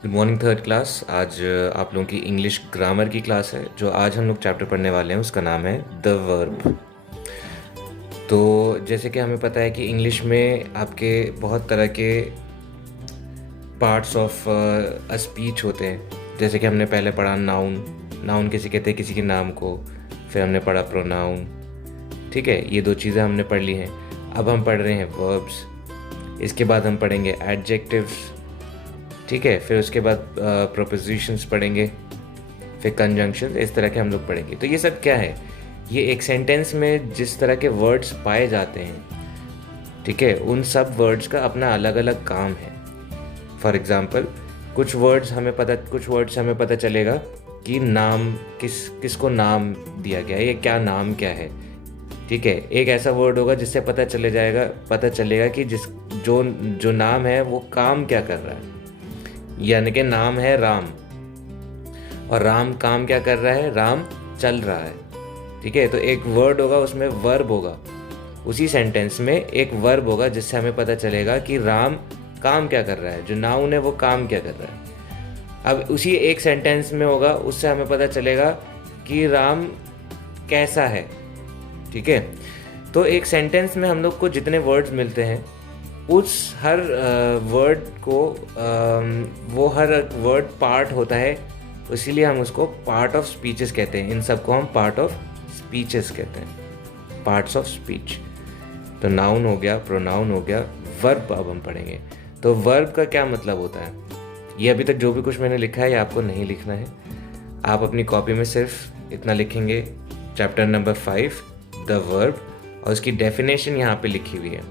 Good morning third class. आज आप लोगों की इंग्लिश ग्रामर की क्लास है। जो आज हम लोग चैप्टर पढ़ने वाले हैं उसका नाम है द वर्ब। तो जैसे कि हमें पता है कि इंग्लिश में आपके बहुत तरह के पार्ट्स ऑफ अ स्पीच होते हैं। जैसे कि हमने पहले पढ़ा नाउन। नाउन किसी कहते हैं किसी के नाम को। फिर हमने पढ़ा प्रोनाउन। ठीक है, ये दो चीज़ें हमने पढ़ ली हैं। अब हम पढ़ रहे हैं वर्ब्स। इसके बाद हम पढ़ेंगे एडजेक्टिव्स। ठीक है, फिर उसके बाद प्रोपोजिशंस पढ़ेंगे, फिर कंजंक्शंस। इस तरह के हम लोग पढ़ेंगे। तो ये सब क्या है? ये एक सेंटेंस में जिस तरह के वर्ड्स पाए जाते हैं, ठीक है, उन सब वर्ड्स का अपना अलग अलग काम है। फॉर एग्जाम्पल, कुछ वर्ड्स हमें पता चलेगा कि नाम किसको नाम दिया गया है, ये क्या नाम क्या है। ठीक है, एक ऐसा वर्ड होगा जिससे पता चलेगा कि जो जो नाम है वो काम क्या कर रहा है। यानी कि नाम है राम, और राम काम क्या कर रहा है? राम चल रहा है। ठीक है, तो एक वर्ड होगा, उसमें वर्ब होगा। उसी सेंटेंस में एक वर्ब होगा जिससे हमें पता चलेगा कि राम काम क्या कर रहा है, जो नाउन है वो काम क्या कर रहा है। अब उसी एक सेंटेंस में होगा, उससे हमें पता चलेगा कि राम कैसा है। ठीक है, तो एक सेंटेंस में हम लोग को जितने वर्ड्स मिलते हैं, उस हर वर्ड को वो हर वर्ड पार्ट होता है, इसीलिए हम उसको पार्ट ऑफ स्पीचेस कहते हैं। इन सबको हम पार्ट ऑफ स्पीचेस कहते हैं, पार्ट्स ऑफ स्पीच। तो नाउन हो गया, प्रोनाउन हो गया, वर्ब अब हम पढ़ेंगे। तो वर्ब का क्या मतलब होता है? ये अभी तक जो भी कुछ मैंने लिखा है ये आपको नहीं लिखना है। आप अपनी कॉपी में सिर्फ इतना लिखेंगे, चैप्टर नंबर 5 द वर्ब, और उसकी डेफिनेशन यहाँ पे लिखी हुई है।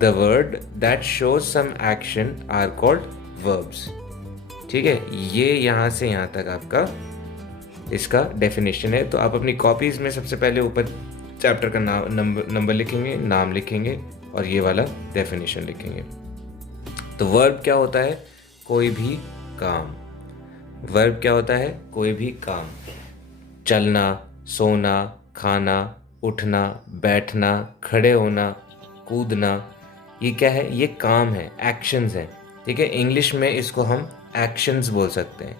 The word that shows some action are called verbs. ठीक है, ये यहाँ से यहाँ तक आपका इसका डेफिनेशन है। तो आप अपनी कॉपीज में सबसे पहले ऊपर चैप्टर का नंबर लिखेंगे, नाम लिखेंगे, और ये वाला डेफिनेशन लिखेंगे। तो वर्ब क्या होता है? कोई भी काम। वर्ब क्या होता है? कोई भी काम। चलना, सोना, खाना, उठना, बैठना, खड़े होना, कूदना, ये क्या है? ये काम है, एक्शंस हैं। ठीक है, इंग्लिश में इसको हम एक्शंस बोल सकते हैं।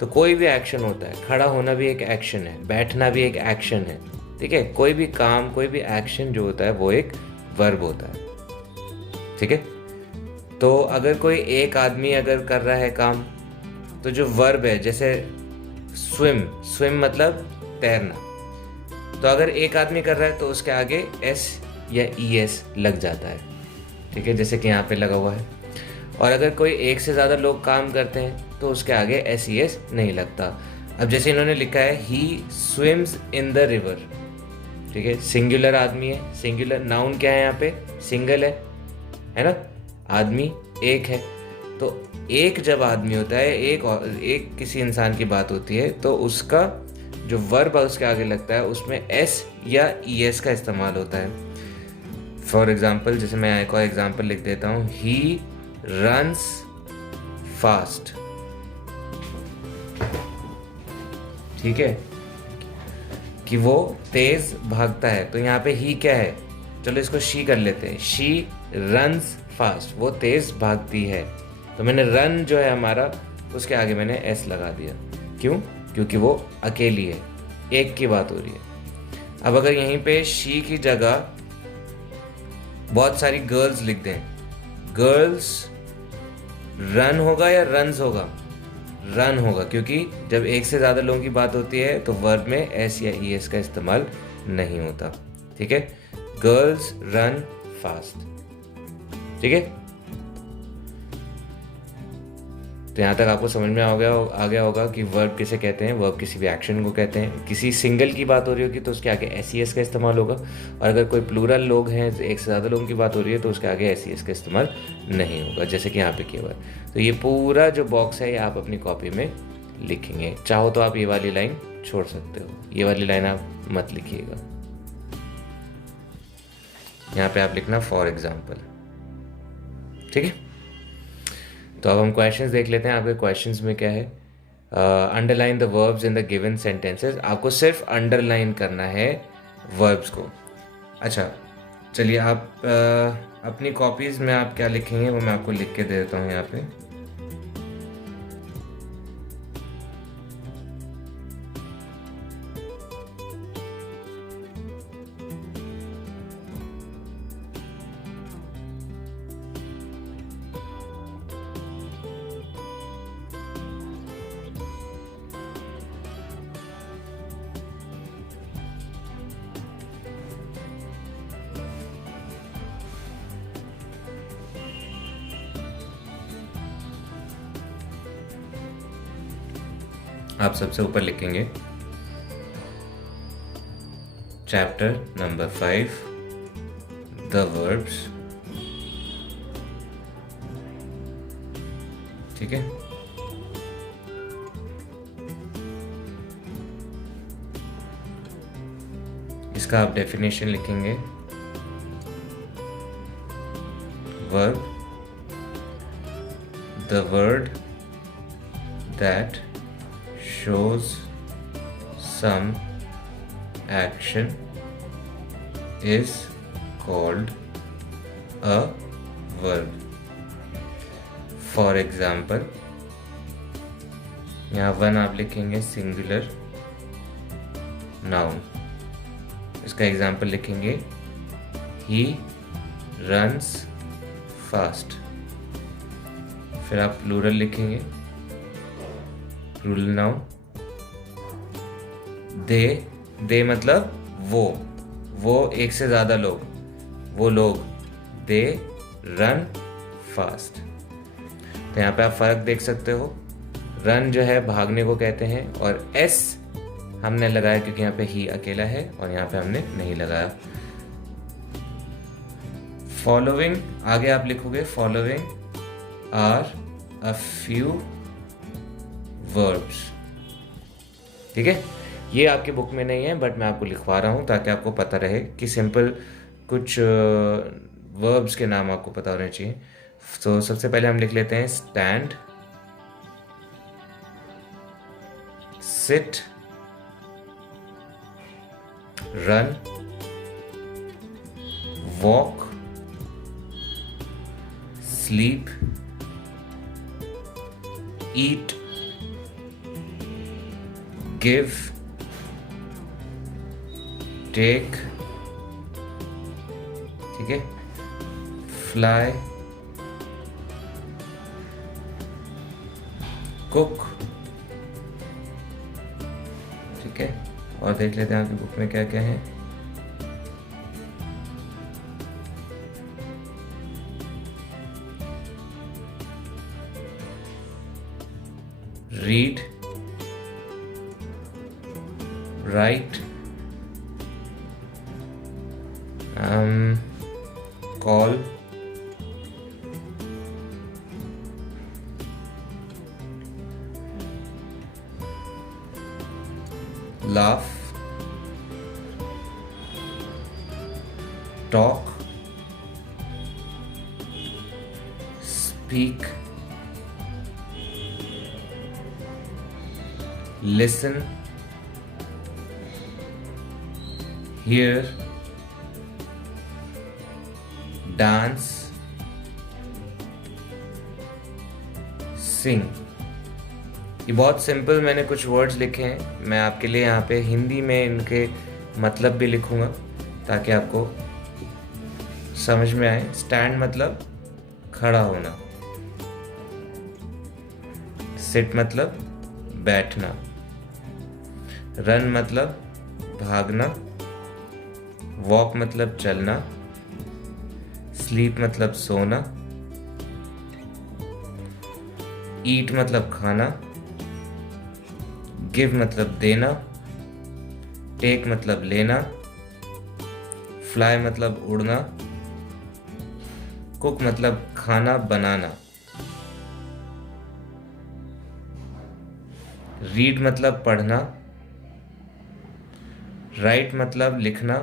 तो कोई भी एक्शन होता है, खड़ा होना भी एक एक्शन है, बैठना भी एक एक्शन है। ठीक है, कोई भी काम, कोई भी एक्शन जो होता है वो एक वर्ब होता है। ठीक है, तो अगर कोई एक आदमी अगर कर रहा है काम, तो जो वर्ब है, जैसे स्विम, स्विम मतलब तैरना, तो अगर एक आदमी कर रहा है तो उसके आगे एस या ई एस लग जाता है। ठीक है, जैसे कि यहाँ पे लगा हुआ है। और अगर कोई एक से ज़्यादा लोग काम करते हैं तो उसके आगे एस ई एस नहीं लगता। अब जैसे इन्होंने लिखा है ही स्विम्स इन द रिवर। ठीक है, सिंगुलर आदमी है, सिंगुलर नाउन क्या है यहाँ पे? सिंगल है ना? आदमी एक है। तो एक जब आदमी होता है, एक किसी इंसान की बात होती है, तो उसका जो वर्ब उसके आगे लगता है उसमें एस या ई एस का इस्तेमाल होता है। फॉर एग्जाम्पल, जैसे मैं एक और एग्जाम्पल लिख देता हूँ, ही रन्स फास्ट। ठीक है, कि वो तेज भागता है। तो यहाँ पे ही क्या है? चलो इसको शी कर लेते हैं। शी रन्स फास्ट, वो तेज भागती है। तो मैंने रन जो है हमारा, उसके आगे मैंने एस लगा दिया। क्यों? क्योंकि वो अकेली है, एक की बात हो रही है। अब अगर यहीं पे शी की जगह बहुत सारी गर्ल्स लिख दें, गर्ल्स रन होगा या रन्स होगा? रन होगा, क्योंकि जब एक से ज़्यादा लोगों की बात होती है तो वर्ब में एस या ई एस का इस्तेमाल नहीं होता। ठीक है, गर्ल्स रन फास्ट। ठीक है, तो यहाँ तक आपको समझ में आ गया होगा कि वर्ब किसे कहते हैं। वर्ब किसी भी एक्शन को कहते हैं। किसी सिंगल की बात हो रही होगी तो उसके आगे एस ई एस का इस्तेमाल होगा, और अगर कोई प्लूरल लोग हैं, एक से ज़्यादा लोगों की बात हो रही है, तो उसके आगे एस ई एस का इस्तेमाल नहीं होगा, जैसे कि यहाँ पे किया हुआ है। तो ये पूरा जो बॉक्स है ये आप अपनी कॉपी में लिखेंगे। चाहो तो आप ये वाली लाइन छोड़ सकते हो, ये वाली लाइन आप मत लिखिएगा। यहाँ पे आप लिखना फॉर एग्जाम्पल। ठीक है, तो अब हम क्वेश्चंस देख लेते हैं। आपके क्वेश्चंस में क्या है? Underline the verbs in the given sentences. आपको सिर्फ अंडरलाइन करना है वर्ब्स को। अच्छा, चलिए आप अपनी कॉपीज़ में आप क्या लिखेंगे वो मैं आपको लिख के दे देता हूँ यहाँ पे। आप सबसे ऊपर लिखेंगे चैप्टर नंबर 5 द वर्ब्स। ठीक है, इसका आप डेफिनेशन लिखेंगे। Verb, the word that shows some action is called a verb. For example, यहाँ वन आप लिखेंगे सिंगुलर नाउन, इसका एग्जाम्पल लिखेंगे he runs fast। फिर आप प्लूरल लिखेंगे, प्लूरल नाउन दे मतलब वो एक से ज्यादा लोग, वो लोग, दे रन फास्ट। तो यहाँ पे आप फर्क देख सकते हो, रन जो है भागने को कहते हैं और एस हमने लगाया क्योंकि यहाँ पे ही अकेला है और यहाँ पे हमने नहीं लगाया। फॉलोइंग आगे आप लिखोगे following are a few verbs. ठीक है, ये आपकी बुक में नहीं है बट मैं आपको लिखवा रहा हूँ ताकि आपको पता रहे कि सिंपल कुछ वर्ब्स के नाम आपको पता होने चाहिए। तो सबसे पहले हम लिख लेते हैं stand, sit, run, walk, sleep, eat, give, take, ठीक है, फ्लाई, कुक। ठीक है, और देख लेते हैं आपकी बुक में क्या क्या है। Read, right, call, laugh, talk, speak, listen, hear, dance, sing। ये बहुत सिंपल मैंने कुछ वर्ड्स लिखे हैं, मैं आपके लिए यहाँ पे हिंदी में इनके मतलब भी लिखूंगा ताकि आपको समझ में आए। स्टैंड मतलब खड़ा होना, सिट मतलब बैठना, रन मतलब भागना, वॉक मतलब चलना, स्लीप मतलब सोना, ईट मतलब खाना, गिव मतलब देना, टेक मतलब लेना, फ्लाई मतलब उड़ना, कुक मतलब खाना बनाना, रीड मतलब पढ़ना, राइट मतलब लिखना,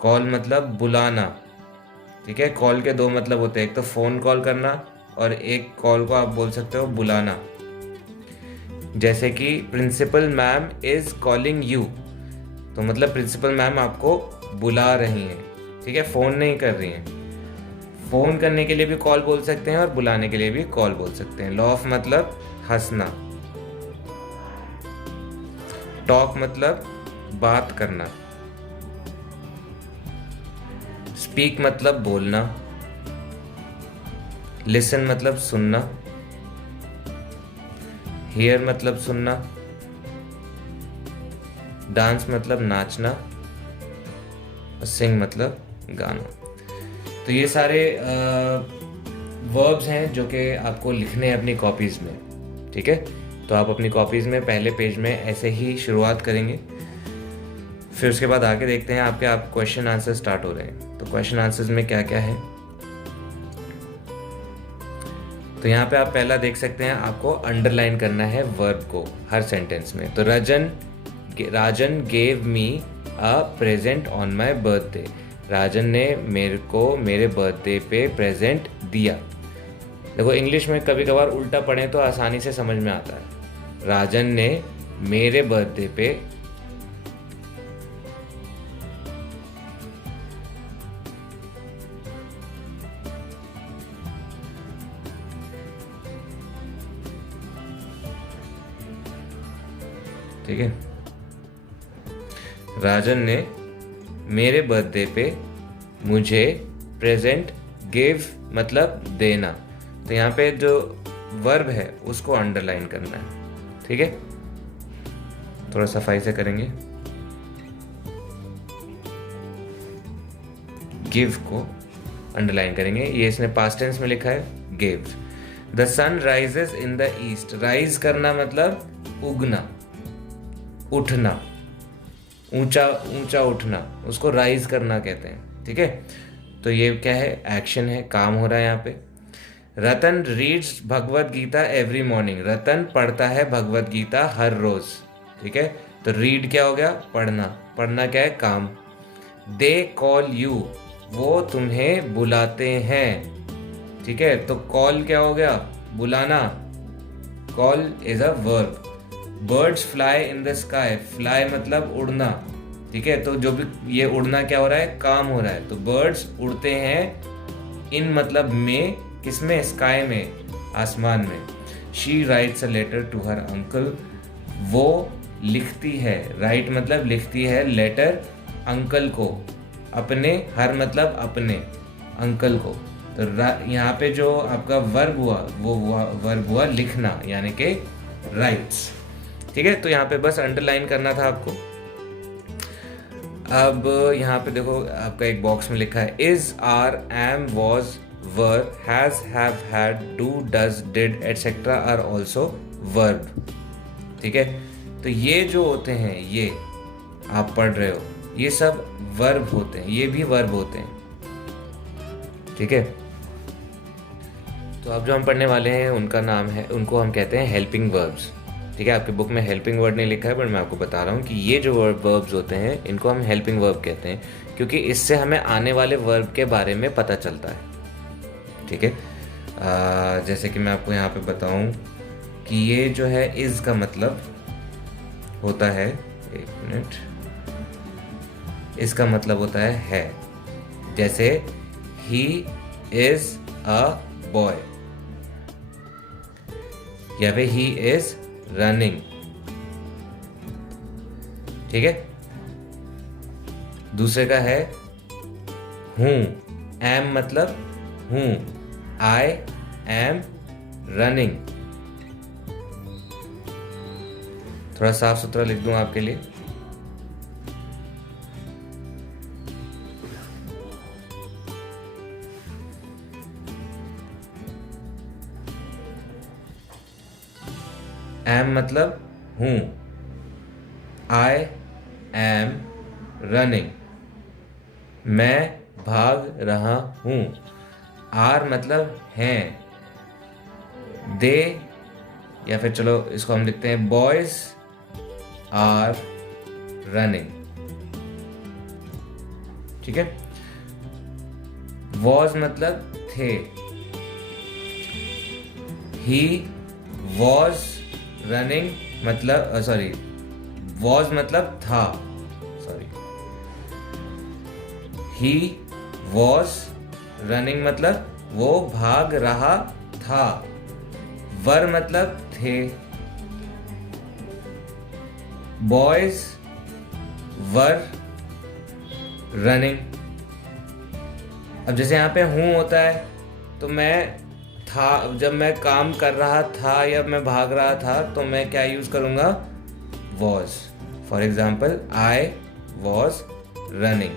कॉल मतलब बुलाना। ठीक है, कॉल के दो मतलब होते हैं, एक तो फोन कॉल करना और एक कॉल को आप बोल सकते हो बुलाना। जैसे कि principal ma'am is calling you, तो मतलब प्रिंसिपल मैम आपको बुला रही हैं। ठीक है, फोन नहीं कर रही हैं। फोन करने के लिए भी कॉल बोल सकते हैं और बुलाने के लिए भी कॉल बोल सकते हैं। लॉफ मतलब हंसना, टॉक मतलब बात करना, स्पीक मतलब बोलना, लिसन मतलब सुनना, हियर मतलब सुनना, डांस मतलब नाचना और सिंग मतलब गाना। तो ये सारे वर्ब्स हैं जो कि आपको लिखने हैं अपनी कॉपीज में। ठीक है, तो आप अपनी कॉपीज़ में पहले पेज में ऐसे ही शुरुआत करेंगे, फिर उसके बाद आगे देखते हैं आपके आप क्वेश्चन आंसर स्टार्ट हो रहे हैं। तो क्वेश्चन आंसर्स में क्या क्या है, तो यहाँ पे आप पहला देख सकते हैं, आपको अंडरलाइन करना है वर्ब को हर सेंटेंस में। तो Rajan gave me a present on my birthday, Rajan ने मेरे को मेरे बर्थडे पे प्रेजेंट दिया। देखो इंग्लिश में कभी कभार उल्टा पढ़ें तो आसानी से समझ में आता है। राजन ने मेरे बर्थडे पे ठीक है, राजन ने मेरे बर्थडे पे मुझे प्रेजेंट गिव मतलब देना। तो यहाँ पे जो वर्ब है उसको अंडरलाइन करना है। ठीक है, थोड़ा सफाई से करेंगे। गिव को अंडरलाइन करेंगे, ये इसने पास्ट टेंस में लिखा है give. The sun rises in the east, rise करना मतलब उगना, उठना, ऊंचा ऊंचा उठना, उसको राइज करना कहते हैं। ठीक है, तो ये क्या है, एक्शन है, काम हो रहा है यहाँ पे। रतन reads Bhagavad Gita every morning, रतन पढ़ता है भगवत गीता हर रोज। ठीक है, तो रीड क्या हो गया, पढ़ना, पढ़ना क्या है, काम। दे कॉल यू, वो तुम्हें बुलाते हैं। ठीक है, तो कॉल क्या हो गया, बुलाना, call is a verb. Birds fly in the sky, fly मतलब उड़ना। ठीक है, तो जो भी ये उड़ना क्या हो रहा है, काम हो रहा है। तो बर्ड्स उड़ते हैं, इन मतलब में, किसमें, स्काई में, आसमान में। She writes a letter to her uncle, वो लिखती है, राइट मतलब लिखती है, लेटर अंकल को, अपने, हर मतलब अपने, अंकल को। तो यहाँ पे जो आपका वर्ब हुआ वो वर्ब हुआ लिखना, यानी कि राइट्स। ठीक है, तो यहाँ पे बस अंडरलाइन करना था आपको। अब यहाँ पे देखो आपका एक बॉक्स में लिखा है is, are, am, was, were, has, have, had, do, does, did etcetera are also verb. ठीक है, तो ये जो होते हैं, ये आप पढ़ रहे हो, ये सब वर्ब होते हैं, ये भी वर्ब होते हैं। ठीक है, तो अब जो हम पढ़ने वाले हैं उनका नाम है, उनको हम कहते हैं हेल्पिंग वर्ब्स। ठीक है, आपके बुक में हेल्पिंग वर्ड नहीं लिखा है, बट मैं आपको बता रहा हूँ कि ये जो वर्ब्स होते हैं इनको हम हेल्पिंग वर्ब कहते हैं, क्योंकि इससे हमें आने वाले वर्ब के बारे में पता चलता है। ठीक है, जैसे कि मैं आपको यहाँ पे बताऊँ कि ये जो है इज़ का मतलब होता है, एक मिनट, इसका मतलब होता है। जैसे ही इज अ बॉय, या फिर ही इज रनिंग। ठीक है, दूसरे का है हूं, एम मतलब हूं, आई एम रनिंग। थोड़ा साफ सुथरा लिख दूं आपके लिए। एम मतलब हूं, आई एम रनिंग, मैं भाग रहा हूं। आर मतलब हैं, दे, या फिर चलो इसको हम लिखते हैं बॉयज आर रनिंग। ठीक है, वॉज मतलब थे, ही वॉज रनिंग मतलब सॉरी, वॉज मतलब था, सॉरी, ही वॉज रनिंग मतलब वो भाग रहा था। वर मतलब थे, बॉयज वर रनिंग। अब जैसे यहाँ पे हूं होता है, तो मैं था, जब मैं काम कर रहा था या मैं भाग रहा था तो मैं क्या यूज करूंगा, was. For example I was running.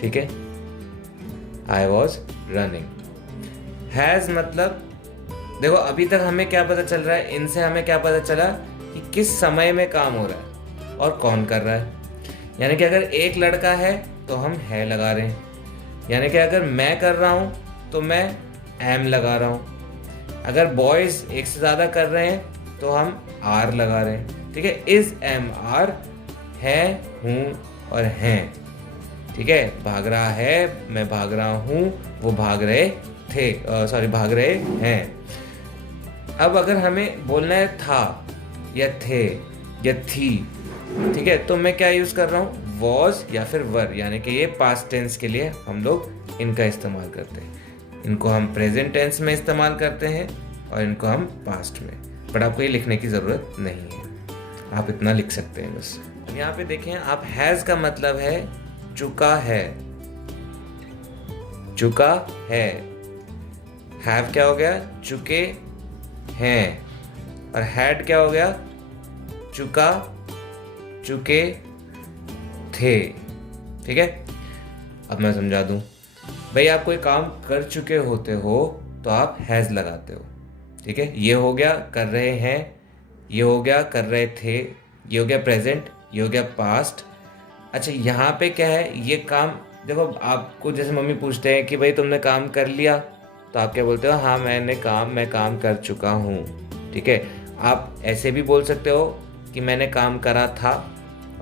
ठीक है, आई वॉज रनिंग। हैज मतलब देखो अभी तक हमें क्या पता चल रहा है, इनसे हमें क्या पता चला कि किस समय में काम हो रहा है और कौन कर रहा है। यानी कि अगर एक लड़का है तो हम है लगा रहे हैं, यानी कि अगर मैं कर रहा हूँ तो मैं एम लगा रहा हूँ। अगर बॉयज एक से ज़्यादा कर रहे हैं तो हम आर लगा रहे हैं। ठीक है, इज एम आर, है, हूँ और हैं। ठीक है, भाग रहा है, मैं भाग रहा हूँ, वो भाग रहे थे, भाग रहे हैं। अब अगर हमें बोलना है था या थे या थी, ठीक है, तो मैं क्या यूज कर रहा हूँ, वॉज या फिर वर, यानी कि ये पास्ट टेंस के लिए हम लोग इनका इस्तेमाल करते हैं। इनको हम प्रेजेंट टेंस में इस्तेमाल करते हैं और इनको हम पास्ट में। बट आपको ये लिखने की जरूरत नहीं है, आप इतना लिख सकते हैं बस। यहाँ पे देखें आप, हैज का मतलब है चुका है, चुका है। हैव क्या हो गया, चुके हैं। और हैड क्या हो गया, चुका, चुके थे। ठीक है, अब मैं समझा दूं, भाई आप कोई काम कर चुके होते हो तो आप हैज लगाते हो। ठीक है, ये हो गया कर रहे हैं, ये हो गया कर रहे थे, ये हो गया प्रेजेंट, ये हो गया पास्ट। अच्छा यहाँ पे क्या है, ये काम देखो, आपको जैसे मम्मी पूछते हैं कि भाई तुमने काम कर लिया, तो आप क्या बोलते हो, हाँ मैं काम कर चुका हूँ। ठीक है, आप ऐसे भी बोल सकते हो कि मैंने काम करा था,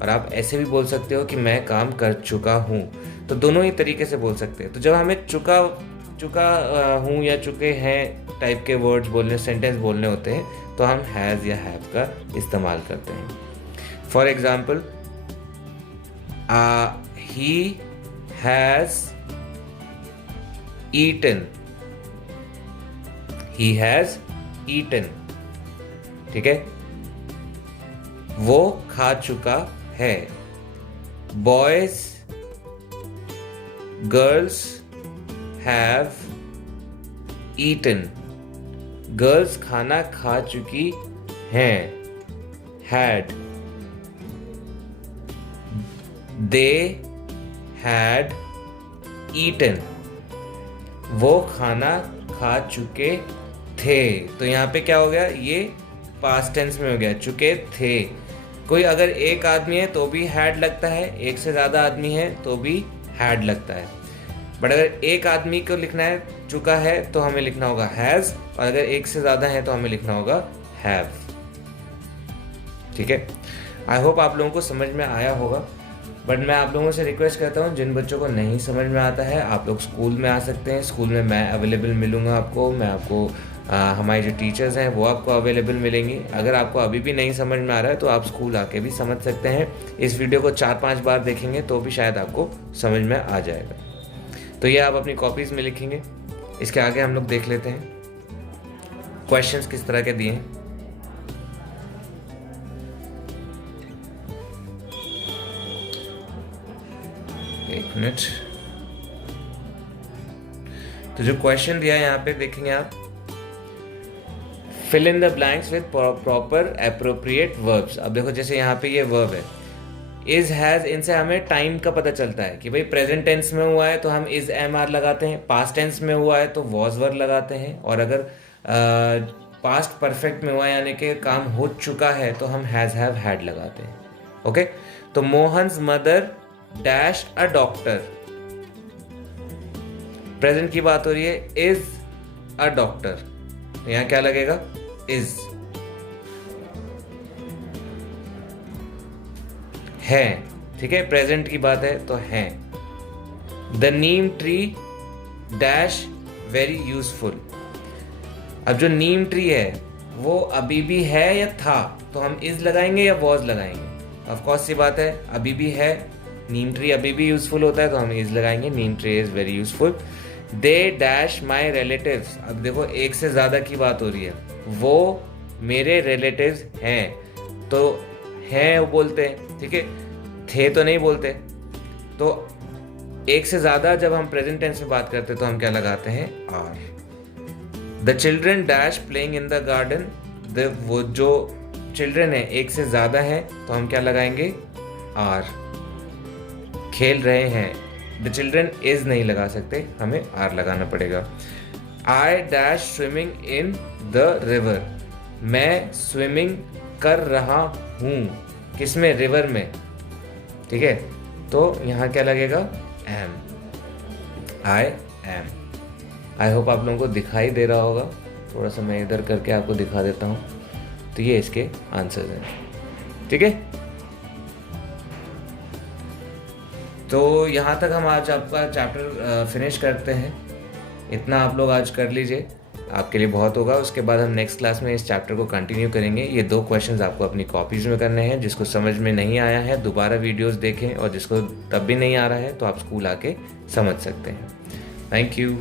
और आप ऐसे भी बोल सकते हो कि मैं काम कर चुका हूँ। तो दोनों ही तरीके से बोल सकते हैं। तो जब हमें चुका हूँ या चुके हैं टाइप के वर्ड्स बोलने, सेंटेंस बोलने होते हैं, तो हम हैज़ या हैव का इस्तेमाल करते हैं। For example, he has eaten, he has eaten. ठीक है, वो खा चुका है। Boys girls have eaten, girls खाना खा चुकी हैं। हैड, दे हैड ईटन, वो खाना खा चुके थे। तो यहाँ पे क्या हो गया, ये पास्ट टेंस में हो गया, चुके थे। कोई अगर एक आदमी है तो भी हैड लगता है, एक से ज़्यादा आदमी है तो भी हैड लगता है। बट अगर एक आदमी को लिखना है चुका है तो हमें लिखना होगा हैज़, और अगर एक से ज़्यादा है तो हमें लिखना होगा हैव। ठीक है, आई होप आप लोगों को समझ में आया होगा। बट मैं आप लोगों से रिक्वेस्ट करता हूँ, जिन बच्चों को नहीं समझ में आता है आप लोग स्कूल में आ सकते हैं। स्कूल में मैं अवेलेबल मिलूँगा आपको, मैं आपको हमारे जो टीचर्स हैं वो आपको अवेलेबल मिलेंगी। अगर आपको अभी भी नहीं समझ में आ रहा है तो आप स्कूल आके भी समझ सकते हैं। इस वीडियो को 4-5 बार देखेंगे तो भी शायद आपको समझ में आ जाएगा। तो ये आप अपनी कॉपीज़ में लिखेंगे। इसके आगे हम लोग देख लेते हैं क्वेश्चंस किस तरह के दिए हैं। एक मिनट, तो जो क्वेश्चन दिया है यहाँ पे देखेंगे आप, fill in the blanks with proper appropriate verbs. अब देखो जैसे यहाँ पे ये वर्ब है इज हैज, इनसे हमें टाइम का पता चलता है कि भाई प्रेजेंट टेंस में हुआ है तो हम इज एम आर लगाते हैं, पास्ट टेंस में हुआ है तो वॉज वर लगाते हैं, और अगर पास्ट परफेक्ट में हुआ है यानी कि काम हो चुका है तो हम हैज हैव हैड लगाते हैं। ओके, तो Mohan's mother dash a doctor, present की बात हो रही है, इज अ डॉक्टर, तो यहां क्या लगेगा, इज। है, ठीक है, प्रेजेंट की बात है तो है। The Neem tree dash very useful, अब जो नीम ट्री है वो अभी भी है या था, तो हम इज लगाएंगे या वॉज लगाएंगे। ऑफ कोर्स सी बात है, अभी भी है, नीम ट्री अभी भी यूजफुल होता है तो हम इज लगाएंगे, neem tree is very useful. They dash my relatives, अब देखो एक से ज्यादा की बात हो रही है, वो मेरे रिलेटिव्स हैं, तो हैं वो बोलते हैं, ठीक है, थे तो नहीं बोलते। तो एक से ज्यादा जब हम प्रेजेंट टेंस में बात करते हैं तो हम क्या लगाते हैं, are. The children dash playing in the garden, वो जो चिल्ड्रन है एक से ज्यादा है तो हम क्या लगाएंगे, आर, खेल रहे हैं। द चिल्ड्रन इज नहीं लगा सकते, हमें आर लगाना पड़ेगा। I dash swimming in the river. मैं स्विमिंग कर रहा हूँ, किसमें? रिवर में। ठीक है, तो यहाँ क्या लगेगा? Am. I am. I hope आप लोगों को दिखाई दे रहा होगा। थोड़ा सा मैं इधर करके आपको दिखा देता हूँ। तो ये इसके आंसर्स हैं। ठीक है, तो यहाँ तक हम आज आपका चैप्टर फिनिश करते हैं। इतना आप लोग आज कर लीजिए, आपके लिए बहुत होगा। उसके बाद हम नेक्स्ट क्लास में इस चैप्टर को कंटिन्यू करेंगे। ये 2 क्वेश्चंस आपको अपनी कॉपीज़ में करने हैं। जिसको समझ में नहीं आया है दोबारा वीडियोस देखें, और जिसको तब भी नहीं आ रहा है तो आप स्कूल आके समझ सकते हैं। Thank you.